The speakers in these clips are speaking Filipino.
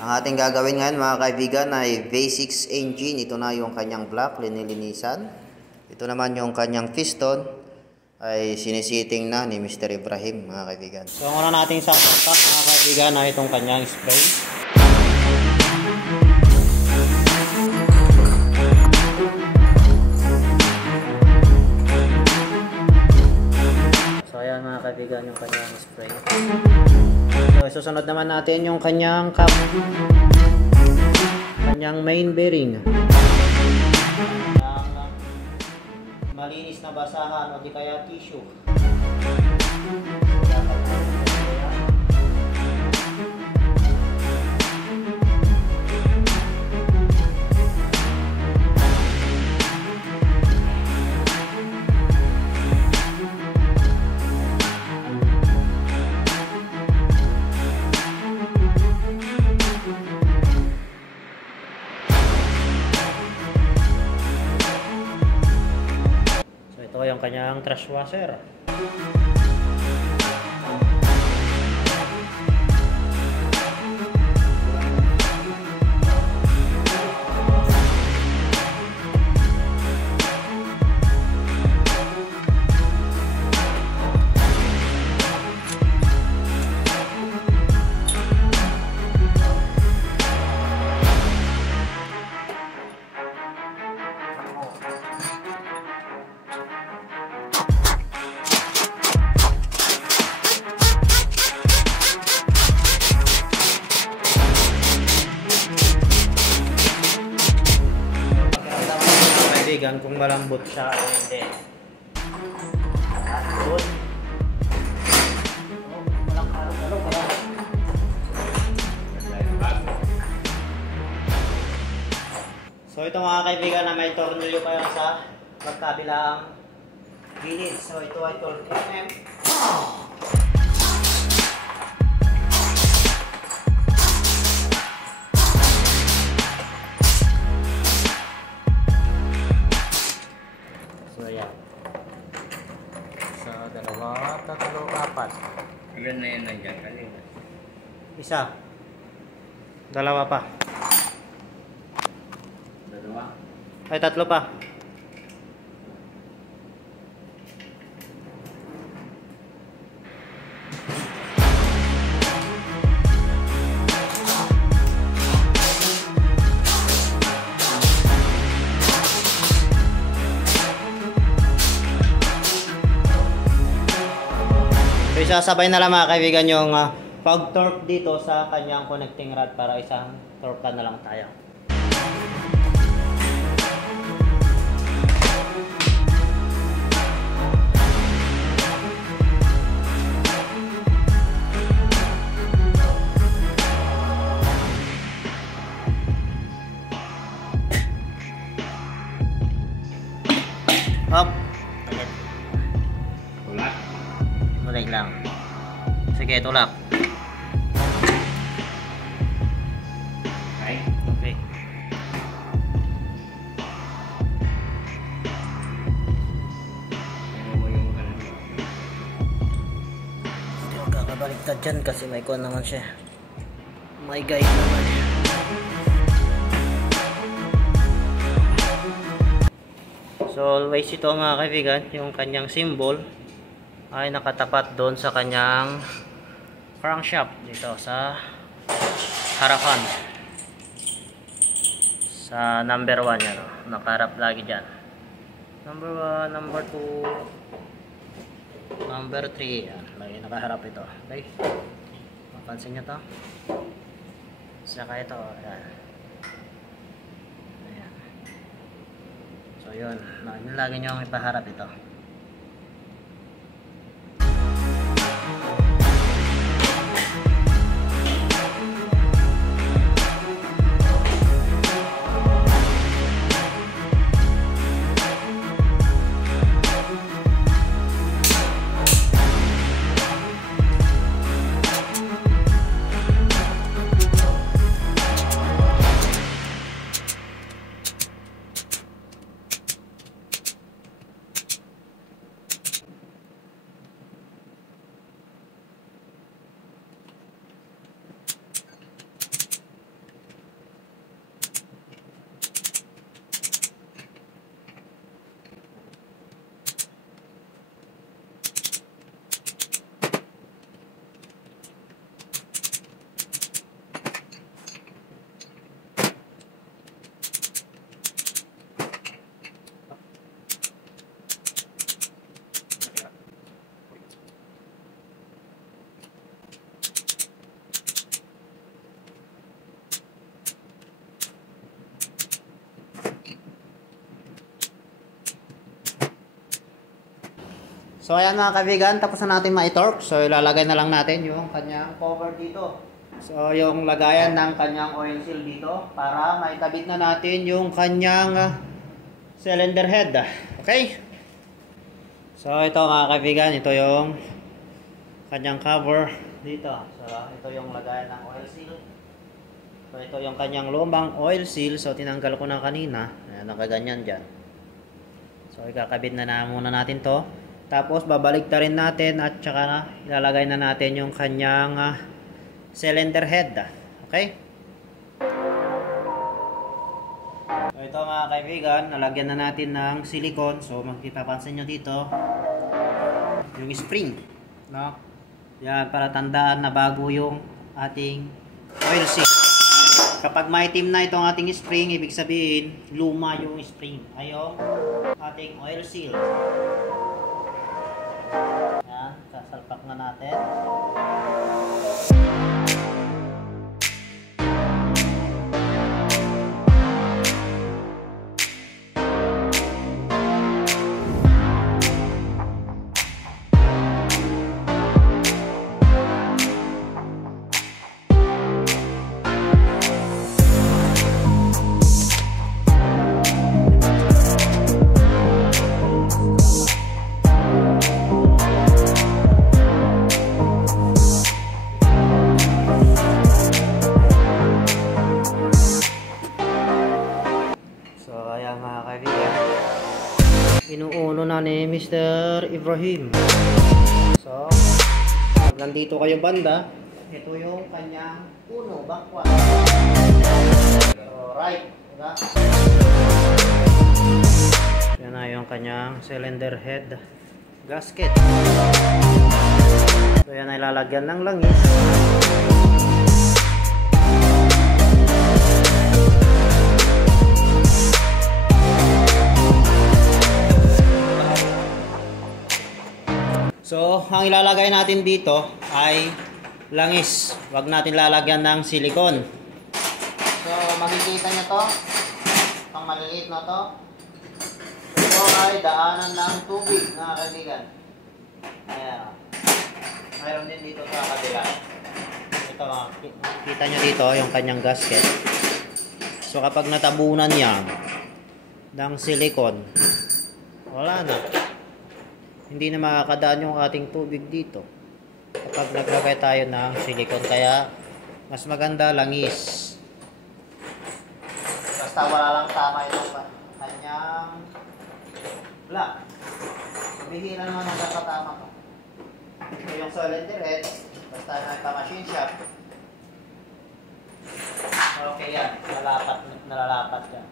Ang ating gagawin ngayon mga kaibigan ay V6 engine. Ito na yung kanyang block, linilinisan. Ito naman yung kanyang piston ay sinisiting na ni Mr. Ibrahim mga kaibigan. So ang una nating sasak mga kaibigan ay itong kanyang spray. So ayan mga kaibigan yung kanyang spray. So susunod naman natin yung kanyang cap, kanyang main bearing. Malinis na basahan o di kaya tissue. Ito yung kanyang trash washer. Kung malambot siya o hindi. Malambot. Walang kalong-kalong pala. So ito mga kaibigan na may tornilyo pa yan sa magkabilang gilid. So ito ay 12 mm. Tatlo, apat. Ilan na yan nandiyan kanina? Isa. Dalawa pa. Dalawa? Ay, tatlo pa. Isasabay na lang mga kaibigan yung pag-torque dito sa kanyang connecting rod para isang torque na lang tayo. Up. Tulak. Tulak lang. Sige, tulak. Okay. Okay. Ano mo yung ano? Hindi ko kakabaliktad dyan kasi may kuha naman siya. May guide naman. So always ito mga kaibigan, yung kanyang symbol ay nakatapat doon sa kanyang crankshaft dito sa harapan. Sa number 1 yan, nakaharap lagi dyan. Number 1, number 2, number 3, yan, lagi nakaharap ito. Okay, mapansin nyo to. Saka ito, yan. Ayan. So yun, lagi nyo ipaharap ito. So ayan mga kaibigan, tapos na natin ma-torque. So ilalagay na lang natin yung kanyang cover dito. So yung lagayan ng kanyang oil seal dito para maikabit na natin yung kanyang cylinder head. Okay? So ito mga kaibigan, ito yung kanyang cover dito. So ito yung lagayan ng oil seal. So ito yung kanyang lumang oil seal. So tinanggal ko na kanina. Ayan, nakaganyan dyan. So ikakabit na muna natin to. Tapos babalik rin natin at saka ilalagay na natin yung kanyang cylinder head. Okay? So ito mga kaibigan, nalagyan na natin ng silicone. So magkitapansin nyo dito yung spring, no? Yan, para tandaan na bago yung ating oil seal. Kapag maitim na itong ating spring, ibig sabihin luma yung spring ay yung ating oil seal. Yan, sasalpak na natin. Inuuno na ni Mr. Ibrahim. So, pag nandito kayo banda, ito yung kanyang uno, backward. So, right. Diba? Yan na yung kanyang cylinder head gasket. So, yan ay lalagyan ng langis. So, ang ilalagay natin dito ay langis. Huwag natin lalagyan ng silicone. So, makikita nyo to. Ang maliliit na to. Ito ay daanan ng tubig, mga kaibigan. Ayan. Mayroon din dito sa kabila. Ito, makikita nyo dito yung kanyang gasket. So, kapag natabunan yan ng silicone, wala na. Hindi na makakadaan yung ating tubig dito kapag naglagay tayo ng silicone. Kaya mas maganda langis. Basta wala lang tama yung kanyang block. Bihira naman magkakatama ko. Ito yung cylinder head. Basta nagpa-machine shop. Okay yan. Nalalapat yan.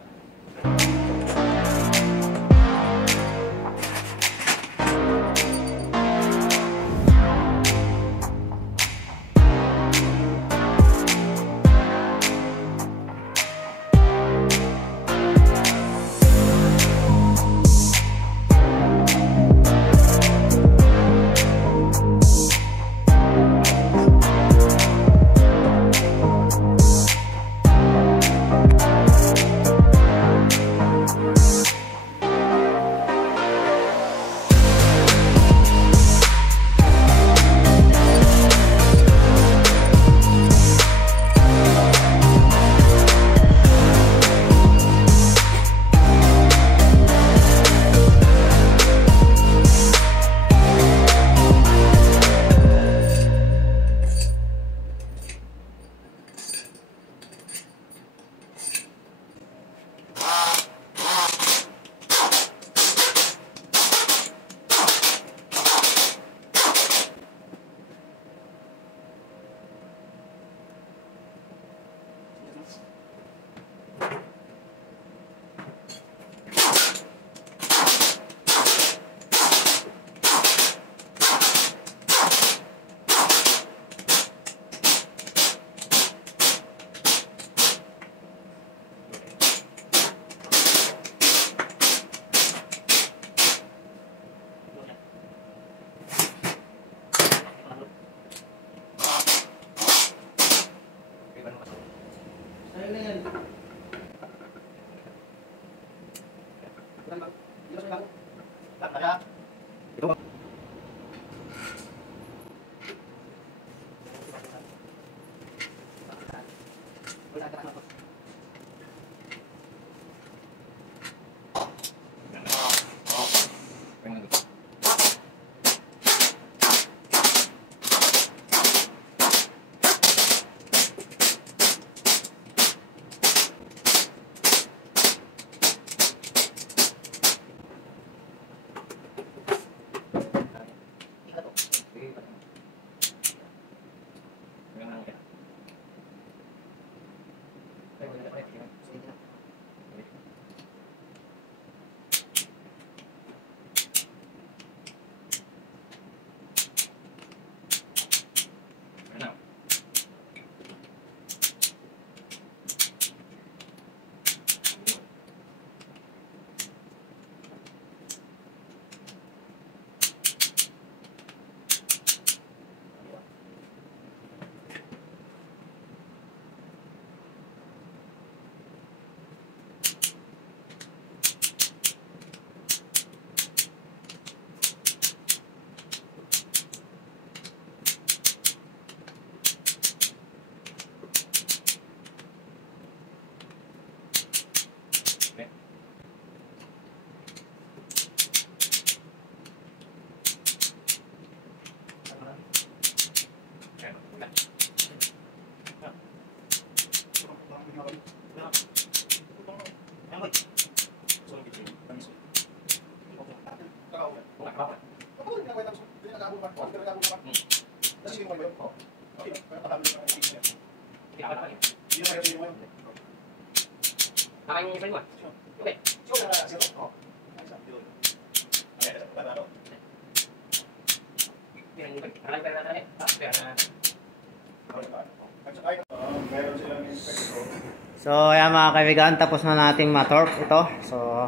So, ayan mga kaibigan, tapos na nating ma-torque ito. So,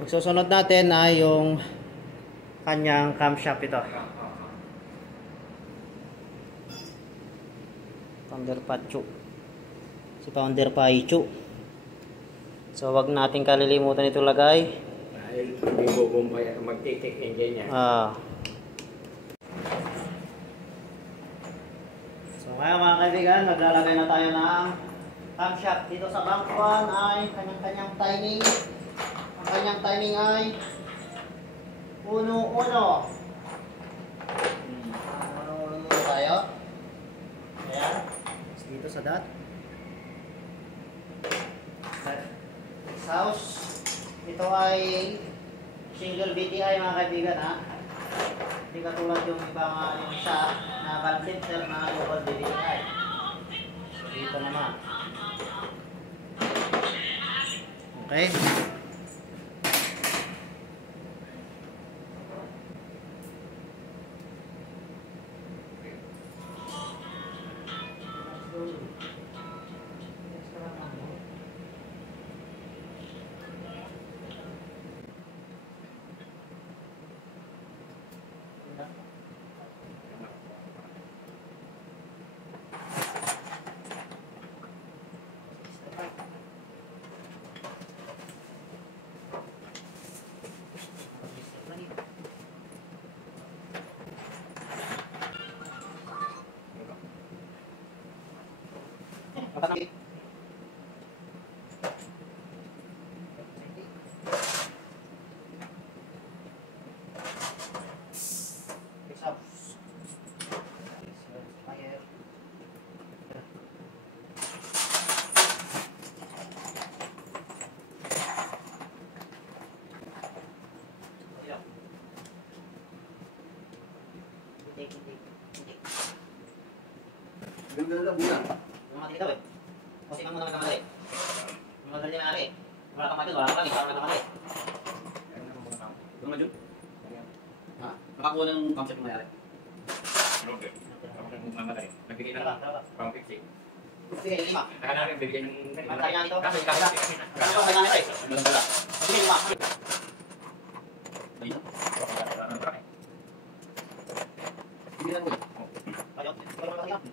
magsusunod natin ay yung kanyang camshaft ito. Founder Pachu. Si Founder Paichu. So, wag natin kalilimutan ito lagay. Ay, hindi mo bumbay at magtitik engine niya. So, kaya mga kaibigan, maglalagay na tayo ng camshaft. Dito sa bank 1 ay kanyang-kanyang timing. Ang kanyang timing ay 1-1. 1-1 tayo. Ayan. Dito sa dot. House. Ito ay single BTI mga kaibigan ha. Hindi katulad yung ibang yung isa na valve filter na double BTI. So dito naman. Okay. Ganda lang muna. Mga dito eh. Kasi kang muna magkamadali. Magkamadali na ari eh. Wala kang madali, wala kang parang magkamadali. Doon na dyan? Ha? Nakakuha ng concept mo nangyari. Okay. Mamatay. Nagbigay na lang. Pang fixing. Sige, 5. Saka namin bigyan ng... Matay nga ito. Kaso, Kano ba kailangan ito eh? Dala-dala. Sige, 5. Dito. Sige lang mo. Ayaw. Ayaw mo ba ayaw?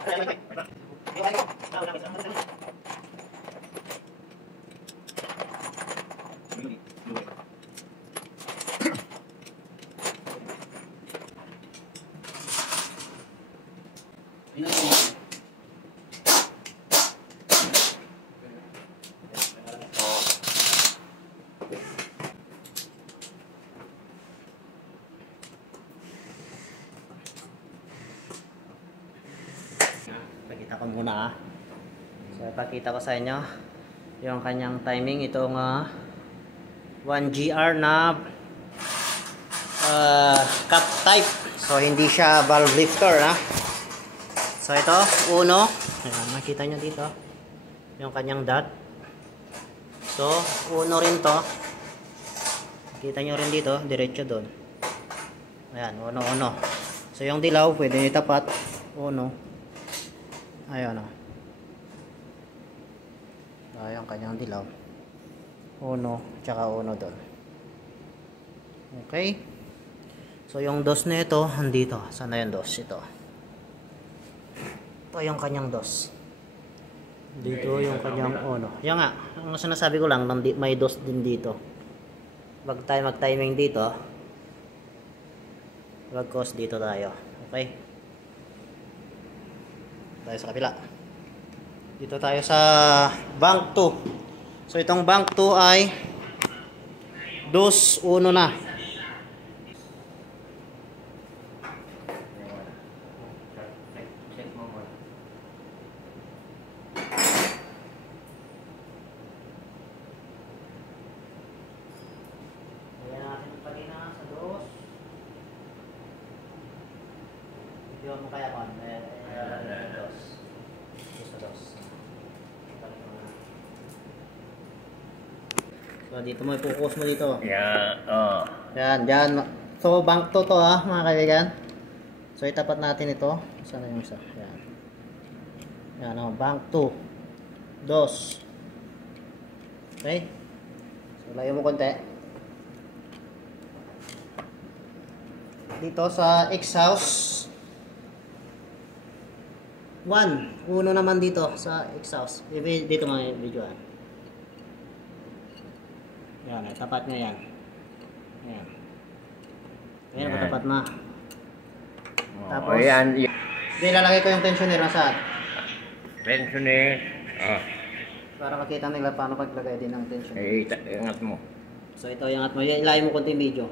Ayaw. Pakita ko muna So, ipakita ko sa inyo yung kanyang timing. Itong 1GR na cup type. So, hindi siya valve lifter, ha. So, ito, uno. Ayan, makita nyo dito yung kanyang dot. So, uno rin to. Kita nyo rin dito, diretso doon. Ayan, uno. So, yung dilaw, pwede nyo tapat. Uno. Ayan, o. Ayan, kanyang dilaw. Uno, tsaka uno doon. Okay. So, yung dos na ito, andito. Sana yung dos? Ito. Ito yung kanyang dos. Dito yung kanyang uno. Yan nga, ang sinasabi ko lang, may dos din dito. Wag tayo mag-timing dito. Wag cause dito tayo. Okay? Tayo sa kabila. Dito tayo sa bank 2. So itong bank 2 ay 2-1 na. Video mo kaya kon? Dos. So dito mo i-focus mo dito. Yeah, Yan, dyan. So bank to ha, mga kaibigan. So itapat natin ito. Sana yung isa? Yan. Yan o, bank 2. Dos. Okay? So layo mo konti. Dito sa X-house 1, uno naman dito sa X-house. Dito mga videoan. Yan, tapat nyo yan. Ayan. Ayan, tapat na. Tapos, ayan. Hindi, lalagay ko yung tensioner nasaan. Tensioner. Para makita nila paano paglagay din ng tensioner. Ingat mo. So ito, iangat mo. Ilayin mo konti video.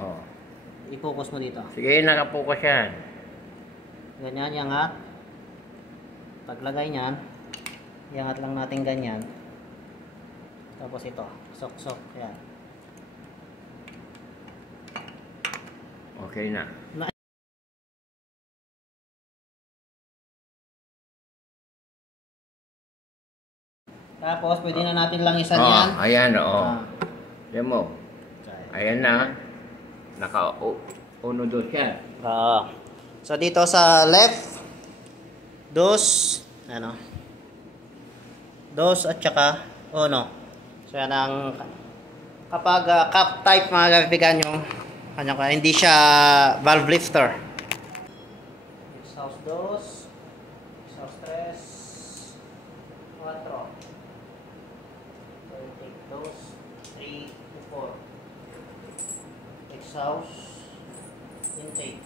Oh. I-focus mo dito. Sige, nakapokus yan. Ganyan, iangat. Paglagay niyan, iangat lang natin ganyan. Tapos ito, sok-sok. Yan. Okay na. Tapos, pwede na natin langisan yan. Ayan, Yan mo. Okay. Ayan na. Naka-uno dos yan. So, dito sa left, dos, ano, dos at saka uno. So, yan ang, kapag cup type mga kaibigan yung, hindi siya valve lifter. X-house dos, X-house tres, 4. So, take dos, 3 to 4. X-house, intake.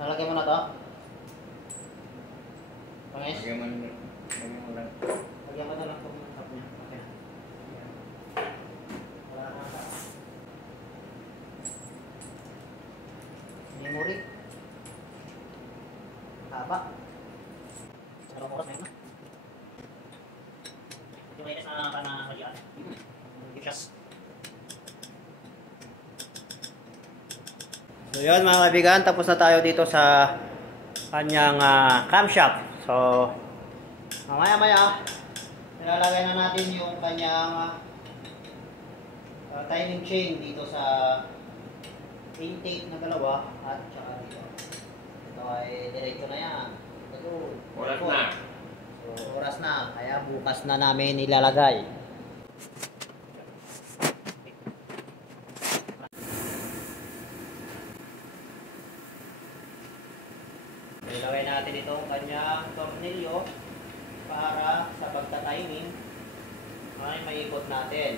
Nalagyan mo na to? Pangis? Lagyan mo lang. Lagyan mo na lang itong top niya. Okay. Wala na sa memory. Haba. Sarang oras na yun. Yung latest na kanyaan. Gipsas. So yun mga kaibigan, tapos na tayo dito sa kanyang camshaft. So mamaya nilalagay na natin yung kanyang timing chain dito sa intake na dalawa at saka dito. Ito ay diretso na yan. Ito, Oras na. So oras na, kaya bukas na namin ilalagay. Ilagay natin itong kanyang tornilyo para sa pagta-timing ay maikot natin.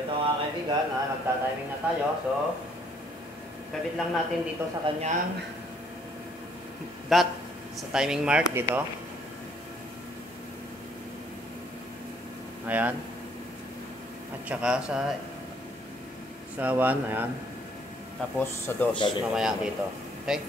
Ito mga kaibigan, nagta-timing na tayo. So, kabit lang natin dito sa kanyang dot sa timing mark dito. Ayan. At saka sa 1, ayan. Tapos sa 2 mamaya dito. Okay?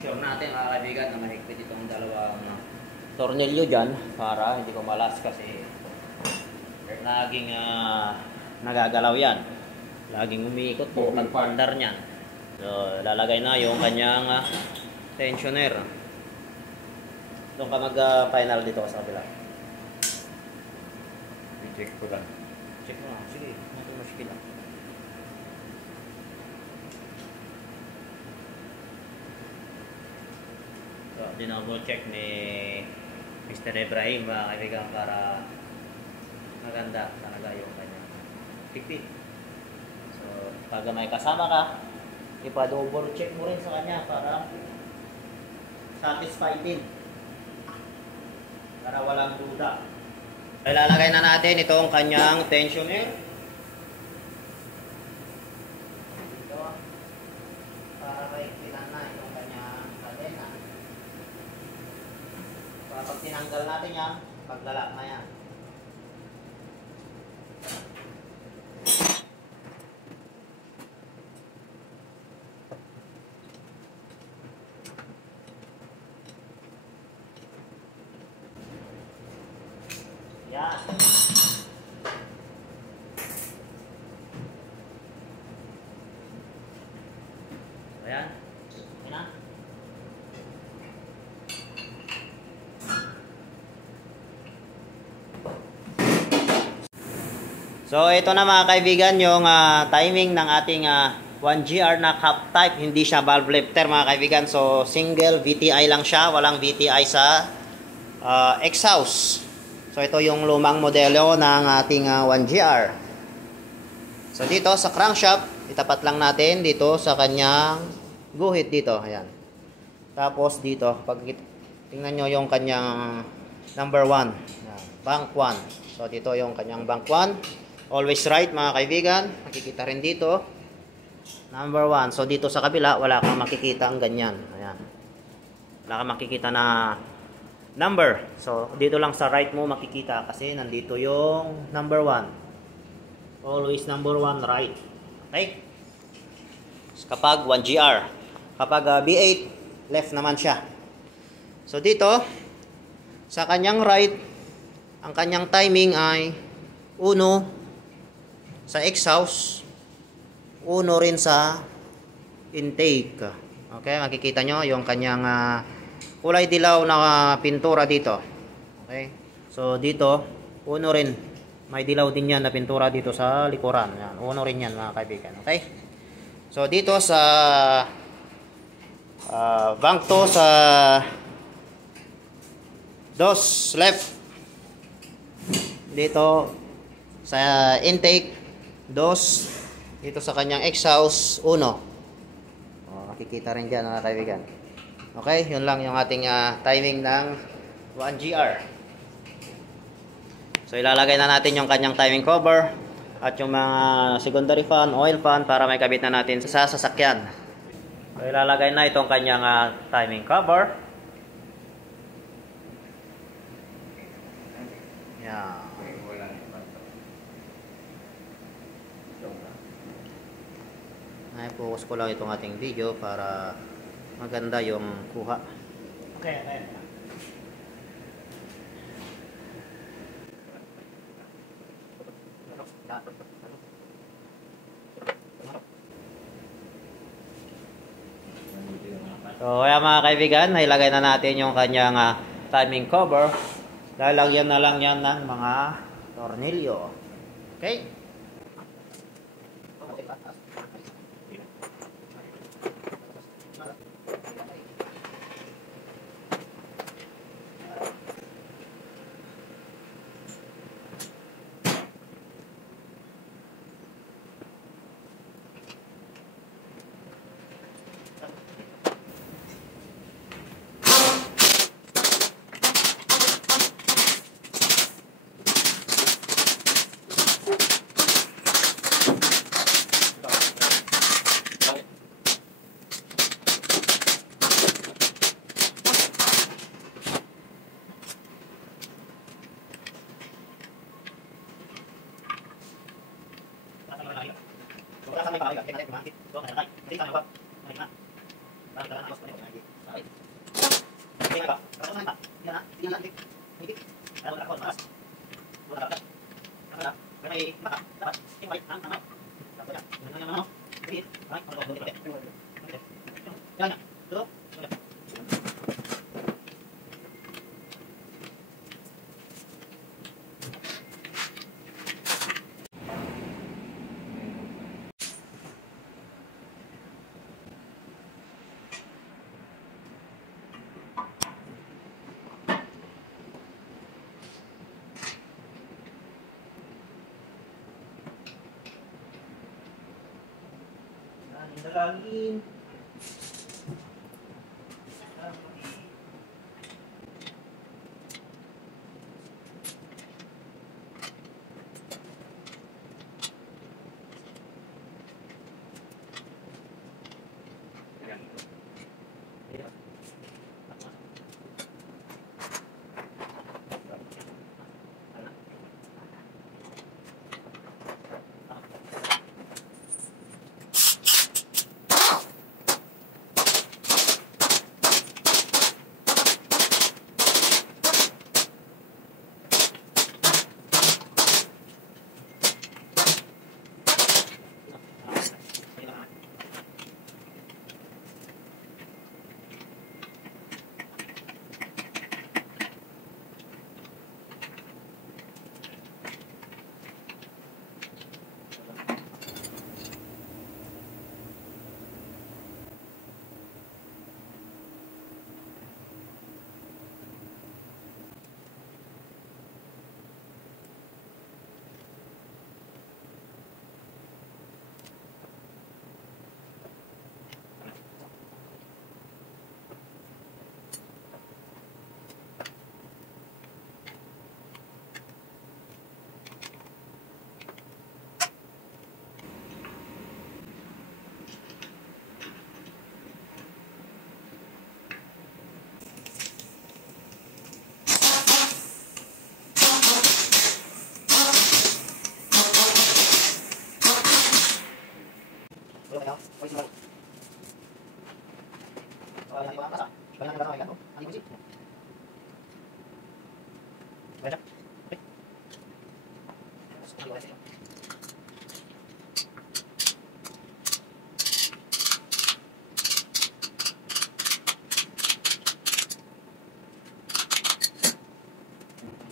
Sure natin mga kaibigan na mahigpit itong dalawang tornilyo dyan para hindi ko malas kasi laging nagagalaw yan. Laging umiikot po ang partner niyan. So, lalagay na yung kanyang tensioner. Doon ka mag-final dito sa kabila. I-check ko lang. Check mo lang. Sige, natin masikil lang. So, dinouble check ni Mr. Ibrahim mga kaibigan para maganda talaga yung kanyang tiktik. So, pag may kasama ka, ipa-double check mo rin sa kanya para satisfied din. Para walang duda. Ilalagay na natin itong kanyang tensioner. Ito. Para maikilan na itong kanyang kadena. Para pag tinanggal natin yan, pagdala na yan. Yan. Ayan. Ayan na. So ito na mga kaibigan yung timing ng ating 1GR na cup type. Hindi siya valve lifter mga kaibigan. So single VTI lang siya. Walang VTI sa exhaust. So ito yung lumang modelo ng ating 1GR. So dito sa crankshaft, itapat lang natin dito sa kanyang guhit dito. Ayan. Tapos dito, pag tingnan nyo yung kanyang number 1. Bank 1. So dito yung kanyang bank 1. Always right mga kaibigan. Makikita rin dito. Number 1. So dito sa kabila, wala kang makikita ang ganyan. Ayan. Wala kang makikita na number. So dito lang sa right mo makikita kasi nandito yung number 1. Always number 1 right. Okay? So, kapag 1GR. Kapag B8, left naman siya. So dito, sa kanyang right, ang kanyang timing ay 1 sa exhaust, 1 rin sa intake. Okay, makikita nyo yung kanyang kulay dilaw na pintura dito. Okay, so dito, 1 rin. May dilaw din yan na pintura dito sa likuran. Yan, 1 rin yan mga kaibigan. Okay, so dito sa bank to sa dos left. Dito sa intake 2, dito sa kanyang exhaust 1. Makikita rin dyan mga kaibigan. Okay, yun lang yung ating timing ng 1GR. So ilalagay na natin yung kanyang timing cover at yung mga secondary fan, oil fan para may kabit na natin sa sasakyan. So ilalagay na itong kanyang timing cover. Yan. I-focus ko lang itong ating video para maganda yung kuha. Okay, okay. So, kaya mga kaibigan, nailagay na natin yung kanyang timing cover. Lalagyan na lang yan ng mga tornilyo. Okay? Dalangin.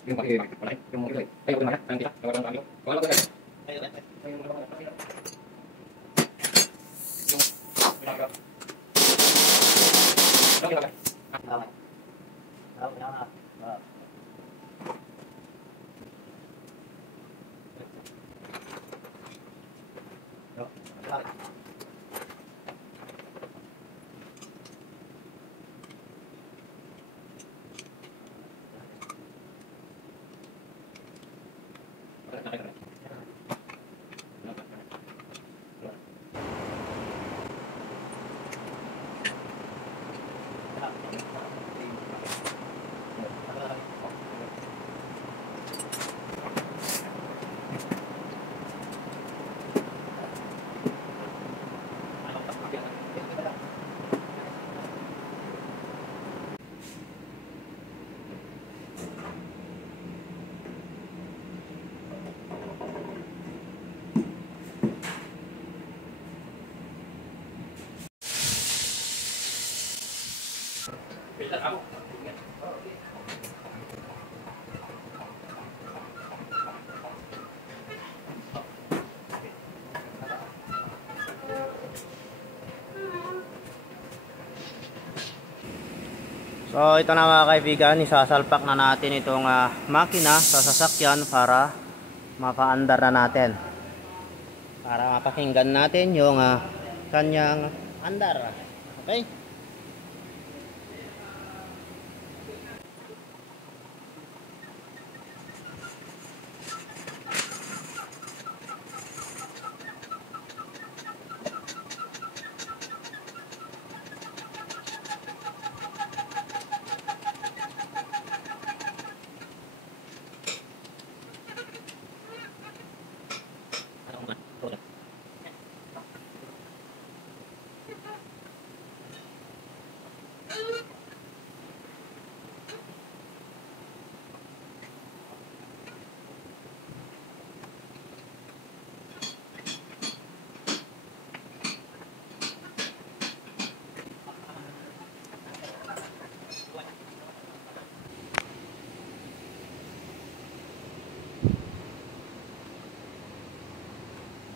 Yung pakai wala yung itu ay wala na ang kita wala ang wala ba Bilang ako. So ito na mga kaibigan, isasalpak na natin itong makina sa sasakyan para mapaandar na natin. Para mapakinggan natin yung kanyang andar. Okay?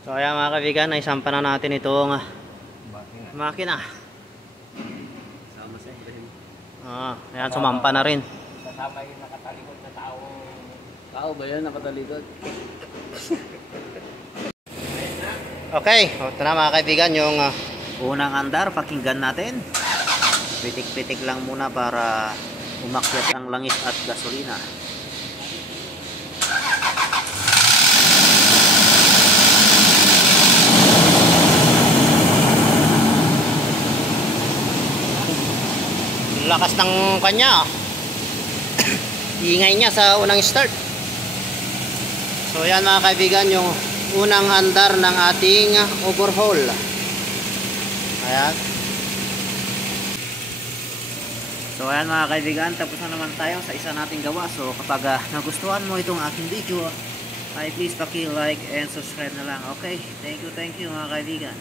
So ayan mga kaibigan, naisampa na natin itong makina. Sama sa Ibrahim. Ayan, sumampa na rin. Kasama yung nakatalikod na tao. Tao ba yan nakatalikod? Okay, ito na mga kaibigan yung unang andar, pakinggan natin. Pitik-pitik lang muna para umakyat ang langis at gasolina. Lakas ng kanya. Ingay niya sa unang start. So yan mga kaibigan yung unang andar ng ating overhaul. Ayan. So ayan mga kaibigan, tapos na naman tayo sa isa nating gawa. So kapag nagustuhan mo itong aking video, ay please paki-like and subscribe na lang. Okay? Thank you mga kaibigan.